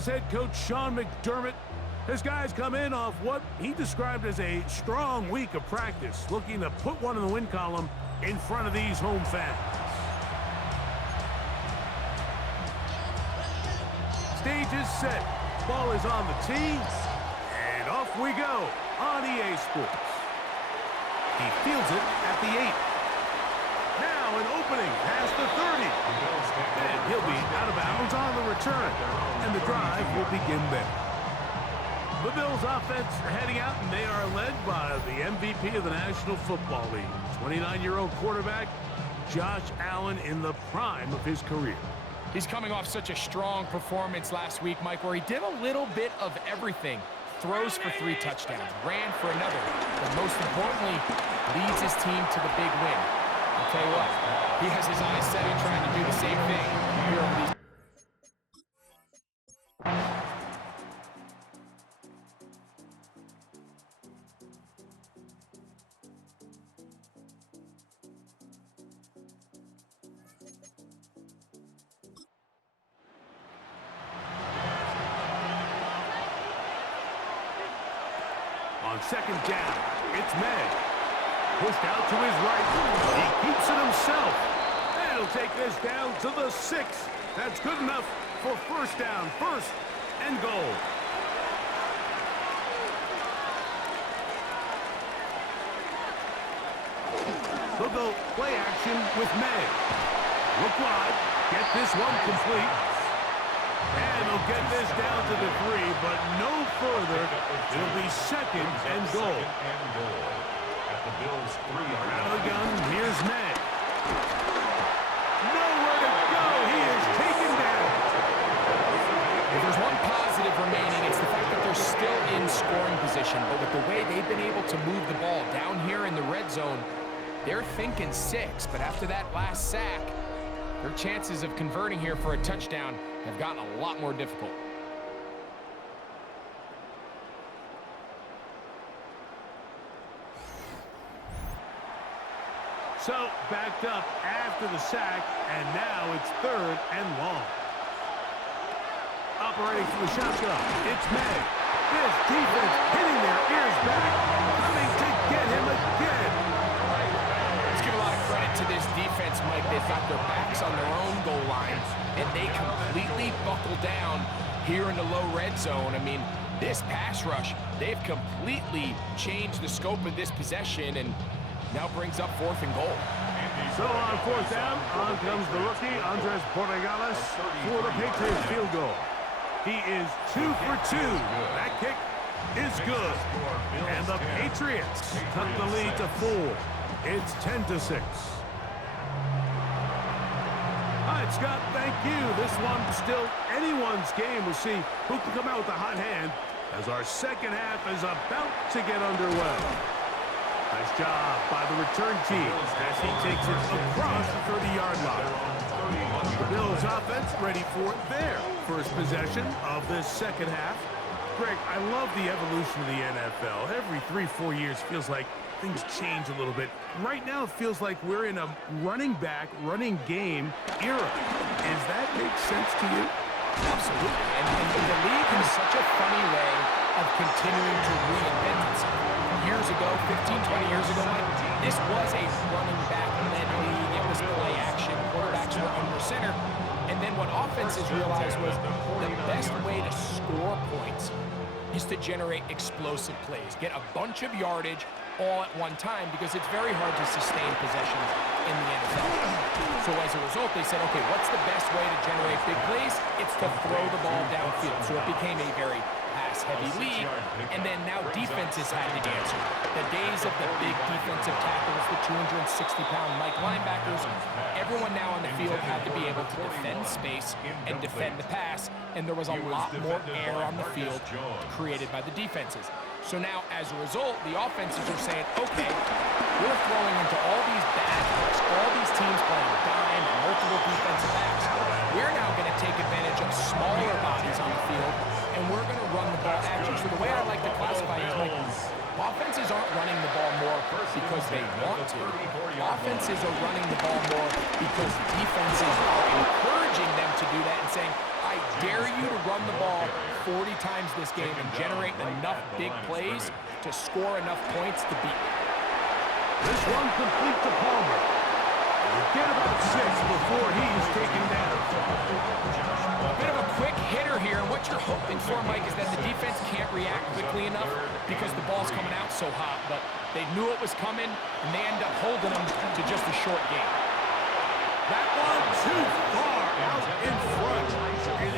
Bills head coach Sean McDermott. His guys come in off what he described as a strong week of practice, looking to put one in the win column in front of these home fans. Stage is set. Ball is on the tee. And off we go on EA Sports. He fields it at the 8. Now an opening past the 30. And he'll be out of bounds on the return. And the drive will begin there. The Bills offense heading out, and they are led by the MVP of the National Football League, 29-year-old quarterback Josh Allen in the prime of his career. He's coming off such a strong performance last week, Mike, where he did a little bit of everything. Throws for 3 touchdowns, ran for another, but most importantly, leads his team to the big win. I'll tell you what, he has his eyes set on trying to do the same thing here over these. On second down, it's Meg. Pushed out to his right. He keeps it himself. And he'll take this down to the 6. That's good enough for first down, first and goal. They'll go play action with Meg. Look wide. Get this one complete. And they'll get this down to the 3, but no further. It'll be second and goal. At the Bills' 3. Out of the gun, here's Meg. Nowhere to go. He is taken down. If there's one positive remaining, it's the fact that they're still in scoring position. But with the way they've been able to move the ball down here in the red zone, they're thinking 6. But after that last sack, their chances of converting here for a touchdown have gotten a lot more difficult. So, backed up after the sack, and now it's third and long. Operating from the shotgun, it's Meg. This defense hitting their ears back, coming to get him again. Let's give a lot of credit to this defense, Mike. They've got their backs on their own goal line, and they completely buckle down here in the low red zone. I mean, this pass rush, they've completely changed the scope of this possession, and now brings up 4th and goal. So on 4th down, on comes the rookie, Andres Borregales, for the Patriots field goal. He is 2 for 2. That kick is good. And the Patriots cut the lead to 4. It's 10-6. All right, Scott, thank you. This one still anyone's game. We'll see who can come out with a hot hand as our second half is about to get underway. Nice job by the return team as he takes it across the 30-yard line. The Bills offense ready for their first possession of this second half. Greg, I love the evolution of the NFL. Every 3-4 years feels like things change a little bit. Right now it feels like we're in a running back, running game era. Does that make sense to you? Absolutely. And the league has such a funny way of continuing to reinvent itself. Years ago, 15, 20 years ago, this was a running back-led league. It was play action. Quarterbacks were under center. And then what offenses realized was the best way to score points is to generate explosive plays. Get a bunch of yardage all at one time because it's very hard to sustain possessions in the NFL. So as a result, they said, okay, what's the best way to generate big plays? It's to throw the ball downfield. So it became a very pass-heavy league, and then now defenses had to answer. The days of the big defensive tackles, the 260-pound Mike linebackers, everyone now on the field had to be able to defend space and defend the pass, and there was a lot more air on the field created by the defenses. So now, as a result, the offenses are saying, okay, we're throwing into all these bad looks, all these teams playing dime and multiple defensive backs. We're now going to take advantage of smaller bodies on the field, and we're going to run the ball at you. So the way I like to classify it is like, offenses aren't running the ball more because they want to. Offenses are running the ball more because defenses are encouraging them to do that and saying, I dare you to run the ball 40 times this game and generate enough big plays to score enough points to beat them. This one complete to Palmer. He'll get about 6 before he's taken down. A bit of a quick hitter here, and what you're hoping for, Mike, is that the defense can't react quickly enough because the ball's coming out so hot, but they knew it was coming, and they end up holding them to just a short game. That one too far out in front. It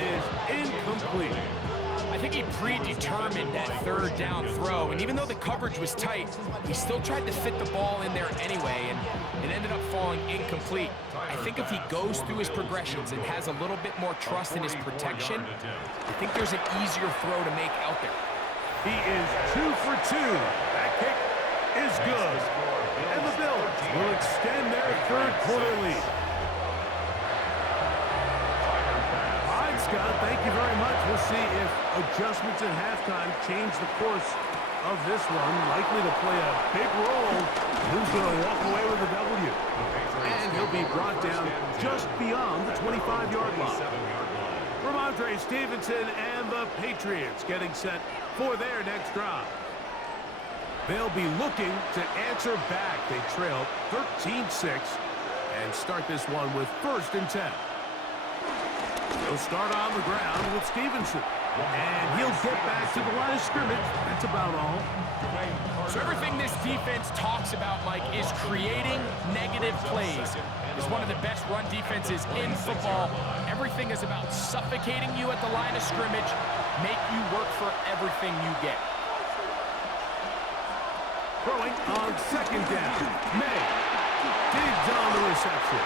is incomplete. I think he predetermined that third down throw, and even though the coverage was tight, he still tried to fit the ball in there anyway, and it ended up falling incomplete. I think if he goes through his progressions and has a little bit more trust in his protection, I think there's an easier throw to make out there. He is 2 for 2. That kick is good. And the Bills will extend their third quarter lead. Scott, thank you very much. We'll see if adjustments at halftime change the course of this one. Likely to play a big role. Who's going to walk away with a W? And he'll be brought down just beyond the 25-yard line. Ramondre Stevenson and the Patriots getting set for their next drive. They'll be looking to answer back. They trail 13-6 and start this one with 1st and 10. He'll start on the ground with Stevenson. And he'll get back to the line of scrimmage. That's about all. So everything this defense talks about, Mike, is creating negative plays. It's one of the best run defenses in football. Everything is about suffocating you at the line of scrimmage, make you work for everything you get. Throwing on 2nd down. May digs on the reception.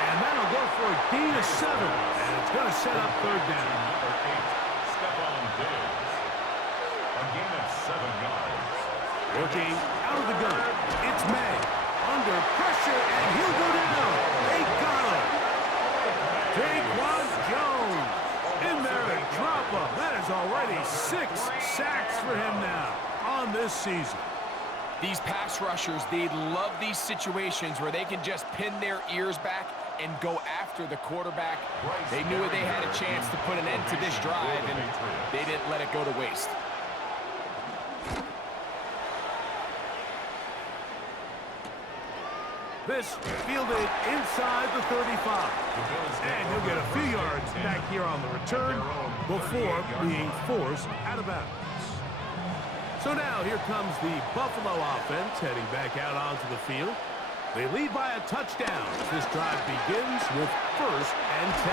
And that'll go for a gain of 7. And it's going to set up 3rd down. Number 8, Stephon Diggs. A gain of 7 yards. Working out of the gun. It's May. Under pressure, and he'll go down. They got him. Daquan Jones in there to drop him. That is already 6 sacks for him now on this season. These pass rushers, they love these situations where they can just pin their ears back and go after the quarterback. They knew they had a chance to put an end to this drive, and they didn't let it go to waste. This fielded inside the 35. And he'll get a few yards back here on the return before being forced out of bounds. So now here comes the Buffalo offense heading back out onto the field. They lead by a touchdown as this drive begins with 1st and 10.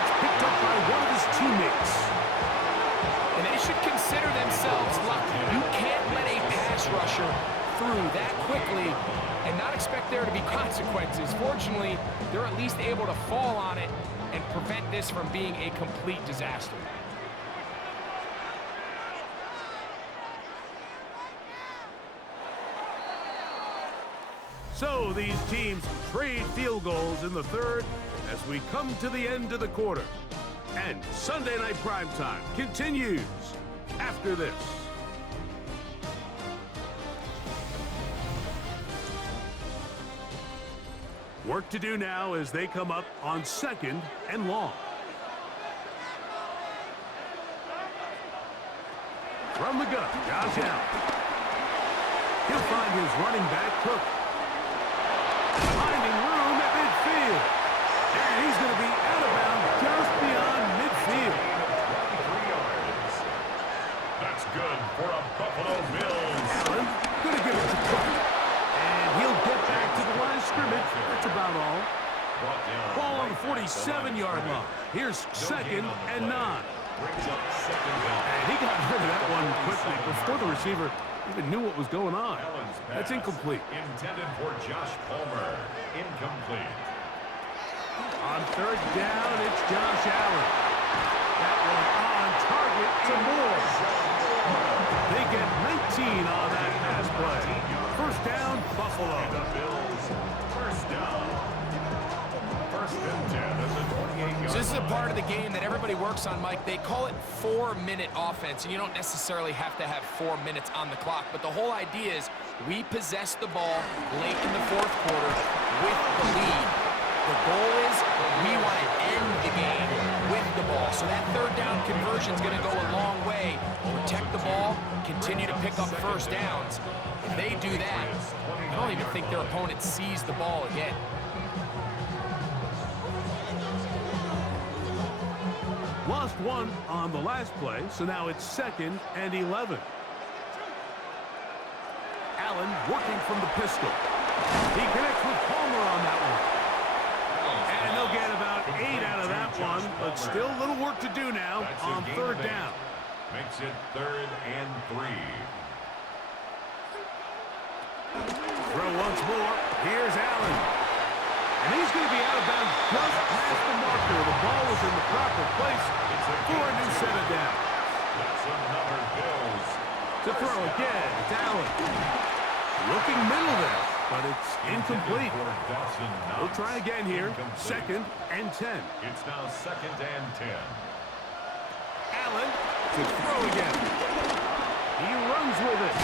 It's picked up by one of his teammates. And they should consider themselves lucky. You can't let a pass rusher through that quickly and not expect there to be consequences. Fortunately, they're at least able to fall on it and prevent this from being a complete disaster. So these teams trade field goals in the 3rd as we come to the end of the quarter. And Sunday Night Primetime continues after this. Work to do now as they come up on 2nd and long. From the gun, Josh Allen. He'll find his running back, Cook. Finding room at midfield. And he's going to be out of bounds just beyond midfield. 23 yards. That's good for a Buffalo Bills. Allen going to give it to Cook. And he'll get back to the line of scrimmage. That's about all. Ball on the 47-yard line. Here's 2nd and 9. And he got rid of that one quickly before the receiver even knew what was going on. That's incomplete. Intended for Josh Palmer. Incomplete. On 3rd down, it's Josh Allen. That one on target to Moore. They get 19 on that pass play. 1st down, Buffalo. The Bills, 1st down. 1st and 10 at the 28-yard. So this is a part of the game that everybody works on, Mike. They call it 4-minute offense, and you don't necessarily have to have 4 minutes on the clock. But the whole idea is we possess the ball late in the 4th quarter with the lead. The goal is we want to end the game with the ball. So that third down conversion is going to go a long way. Protect the ball, continue to pick up first downs. If they do that, I don't even think their opponent sees the ball again. Lost one on the last play, so now it's 2nd and 11. Allen working from the pistol. He connects with Palmer on that one. And they'll get about 8 out of that one, but still a little work to do now on 3rd down. Makes it 3rd and 3. Throw once more. Here's Allen. And he's going to be out of bounds just past the marker. The ball was in the proper place for a new set of downs. That's another Bills. To throw again, it's Allen. Looking middle there, but it's incomplete. We'll try again here. 2nd and 10. It's now 2nd and 10. Allen to throw again. He runs with it.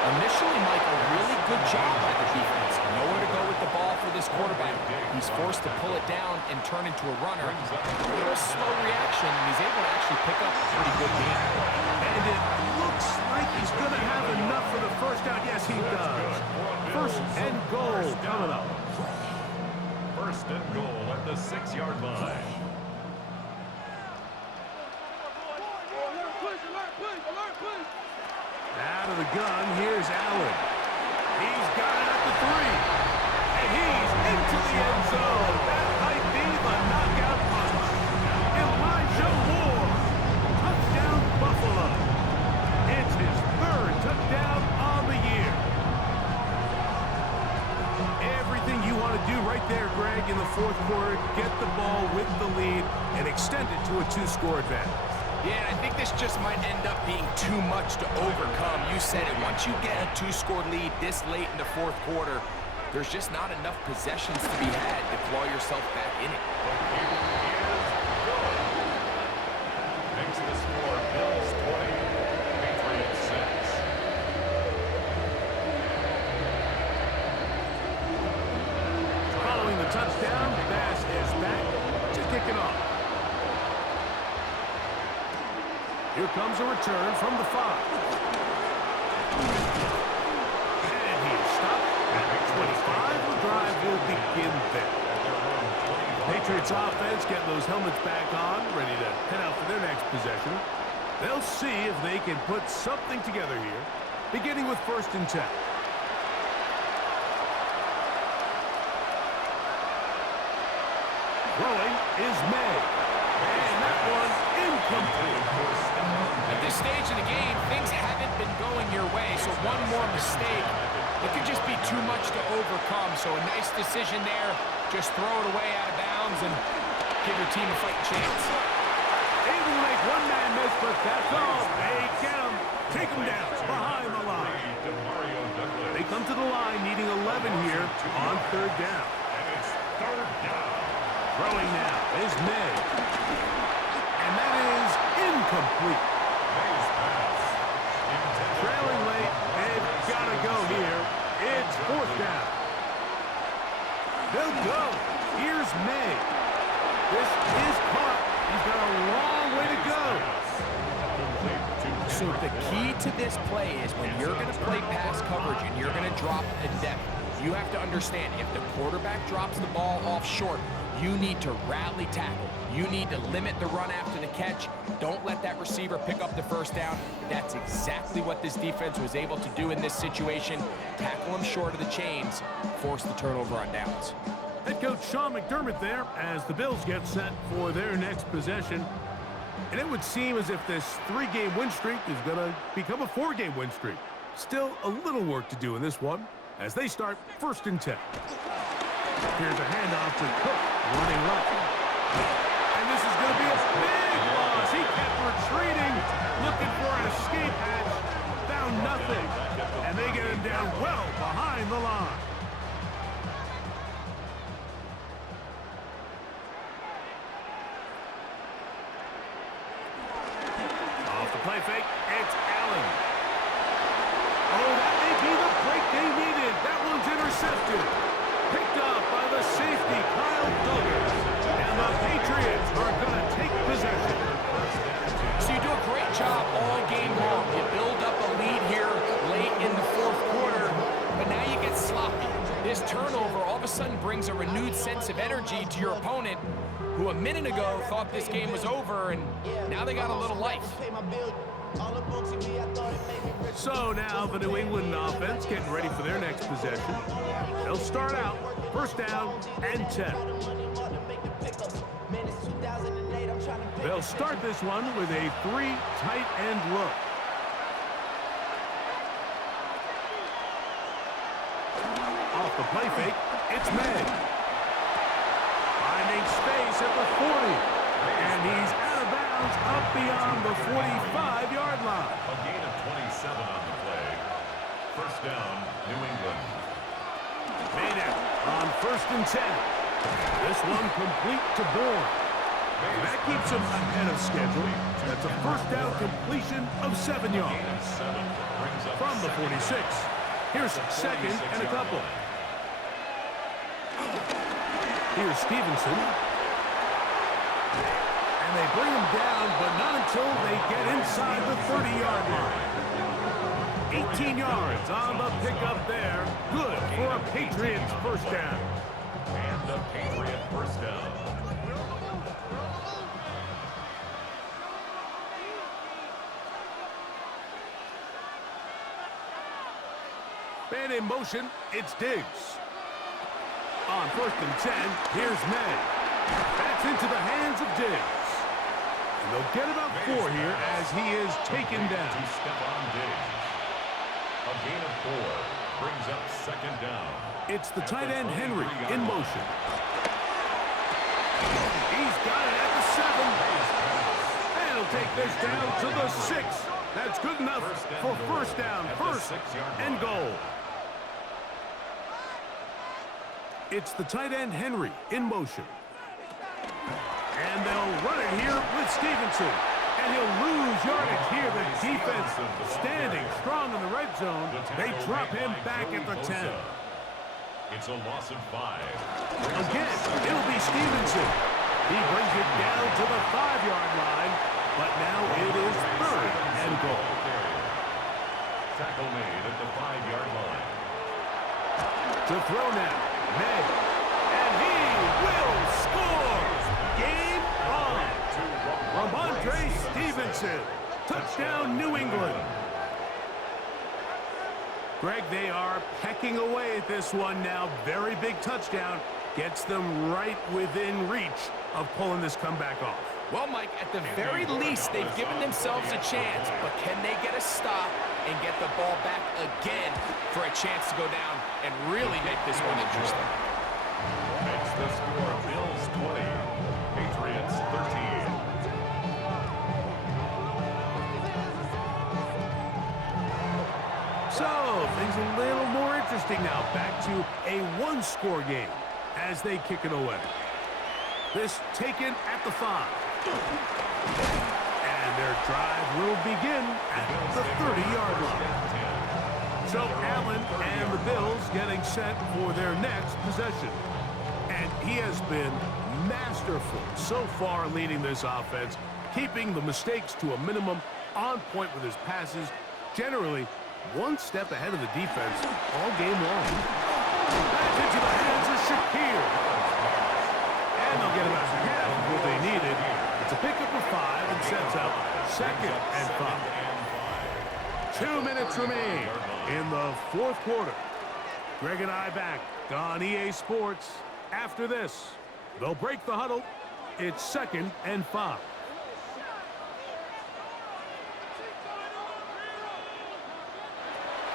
Initially, Mike, a really good job by the defense. Nowhere to go with the ball for this quarterback. He's forced to pull it down and turn into a runner. A little slow reaction, and he's able to actually pick up a pretty good game. And it looks like he's going to have enough for the first down. Yes, he does. 1st and goal coming up. 1st and goal at the 6-yard line. Out of the gun, here's Allen. He's got it at the 3. And he's into the end zone. That might be the knockout punch. Elijah Moore. Touchdown, Buffalo. It's his 3rd touchdown on the year. Everything you want to do right there, Greg, in the 4th quarter. Get the ball with the lead and extend it to a 2-score advantage. Yeah, and I think this just might end up being too much to overcome. You said it. Once you get a 2-score lead this late in the 4th quarter, there's just not enough possessions to be had to claw yourself back in it. Makes the score Bills 20, Patriots 6. Following the touchdown, Bass is back to kick it off. Here comes a return from the 5. And he is stopped at 25. The drive will begin there. Patriots offense getting those helmets back on, ready to head out for their next possession. They'll see if they can put something together here, beginning with 1st and 10. Throwing is May. And that one incomplete. At this stage of the game, things haven't been going your way, so one more mistake, it could just be too much to overcome. So a nice decision there. Just throw it away out of bounds and give your team a fighting chance. Able to make one man miss, but that's all. They get him. Take him down behind the line. They come to the line needing 11 here on 3rd down. And it's 3rd down. Throwing now is May. And that is incomplete. May's pass. Trailing late, they've got to go here. It's 4th down. They'll go. Here's May. This is caught. He's got a long way to go. So the key to this play is when you're going to play pass coverage and you're going to drop the depth, you have to understand if the quarterback drops the ball off short, you need to rally tackle. You need to limit the run after the catch. Don't let that receiver pick up the 1st down. That's exactly what this defense was able to do in this situation. Tackle him short of the chains, force the turnover on downs. Head coach Sean McDermott there as the Bills get set for their next possession. And it would seem as if this 3-game win streak is going to become a 4-game win streak. Still a little work to do in this one as they start 1st and 10. Here's a handoff to Cook, running left. And this is going to be a big loss. He kept retreating, looking for an escape hatch, found nothing. And they get him down well behind the line. Off the play fake, it's Allen. Oh, that may be the break they needed. That one's intercepted. Picked up by the safety, Kyle Duggar. And the Patriots are going to take defensive energy to your opponent, who a minute ago thought this game was over, and now they got a little life. So now the New England offense getting ready for their next possession. They'll start out first down and 10. They'll start this one with a 3 tight end look. Off the play fake, it's May. Finding space at the 40. And he's out of bounds up beyond the 45-yard line. A gain of 27 on the play. First down, New England. Made it on first and 10. This one complete to Bourne. That keeps him ahead of schedule. That's a first down completion of 7 yards. From the 46. Here's second and a couple. Here's Stevenson. And they bring him down, but not until they get inside the 30-yard line. 18 yards on the pickup there. Good for a Patriots first down. And the Patriot first down. Man in motion, it's Diggs. On first and 10, here's May. That's into the hands of Diggs. And they'll get about 4 here as he is taken down. To Stephon Diggs. A gain of 4 brings up second down. It's the tight end Henry in motion. He's got it at the 7. And he'll take this down to the 6. That's good enough for first down, first and goal. It's the tight end Henry in motion. And they'll run it here with Stevenson. And he'll lose yardage here. The defense standing strong in the red zone. They drop him back at the 10. It's a loss of 5. Again, it'll be Stevenson. He brings it down to the 5-yard line. But now it is third and goal. Tackle made at the 5-yard line. To throw now. May. And he will score. Game on. Ramondre Stevenson. Touchdown, New England. Greg, they are pecking away at this one now. Very big touchdown. Gets them right within reach of pulling this comeback off. Well, Mike, at the very least, they've given themselves a chance, but can they get a stop and get the ball back again for a chance to go down and really make this one interesting? Makes the score Bills 20, Patriots 13. So, things a little more interesting now. Back to a one-score game as they kick it away. This taken at the 5. And their drive will begin at the 30-yard line. So Allen and the Bills getting set for their next possession. And he has been masterful so far leading this offense, keeping the mistakes to a minimum, on point with his passes, generally one step ahead of the defense all game long. Back into the hands of Shakir. And they'll get about half of what they needed. It's a pickup of 5 and sets up second and 5. 2 minutes remain in the fourth quarter. Greg and I back on EA Sports. After this, they'll break the huddle. It's second and 5.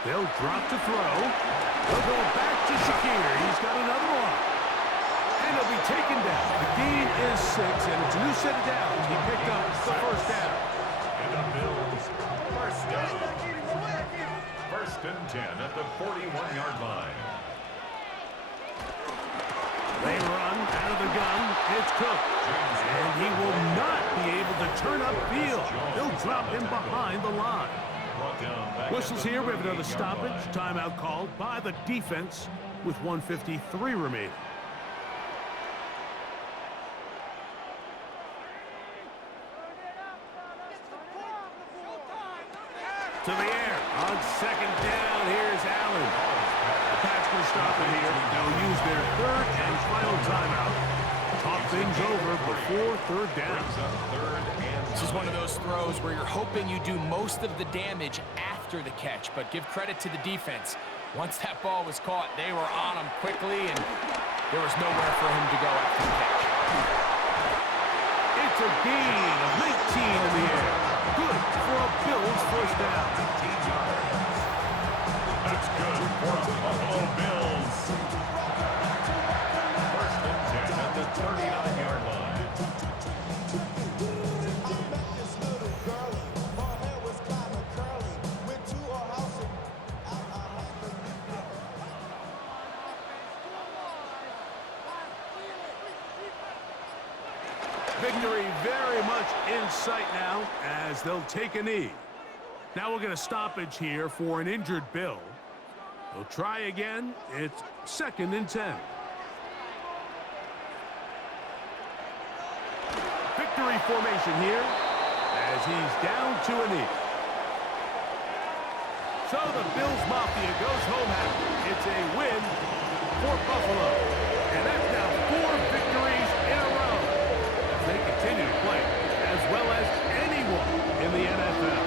They'll drop to throw. They'll go back to Shakir. He's got another one. And he'll be taken down. The gain is 6, and it's a new set of downs. He picked up the first down. And the Bills, first down. First and 10 at the 41-yard line. They run out of the gun. It's Cook. And he will not be able to turn upfield. They'll drop him behind the line. Whistles here. We have another stoppage. Timeout called by the defense with 1:53 remaining. To the air on second down. Here's Allen. The pass can stop it here. They'll use their third and final timeout. Talk things over before third down. This is one of those throws where you're hoping you do most of the damage after the catch, but give credit to the defense. Once that ball was caught, they were on him quickly, and there was nowhere for him to go after the catch. It's a gain of 19 in the air. Good for a Bills first down. That's good for a Buffalo Bills. First and 10 at the 39-yard line. Victory very much in sight now as they'll take a knee. Now we'll get a stoppage here for an injured Bill. They'll try again. It's 2nd and 10. Victory formation here as he's down to a knee. So the Bills Mafia goes home happy. It's a win for Buffalo. And that's now 4 victories in a row as they continue to play as well as anyone in the NFL.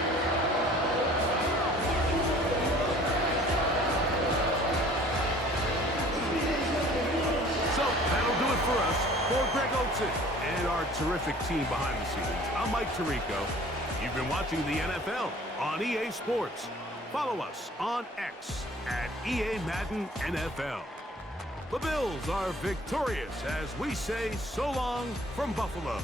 So that'll do it for us. For Greg Olsen and our terrific team behind the scenes, I'm Mike Tirico. You've been watching the NFL on EA Sports. Follow us on X at EA Madden NFL. The Bills are victorious as we say so long from Buffalo.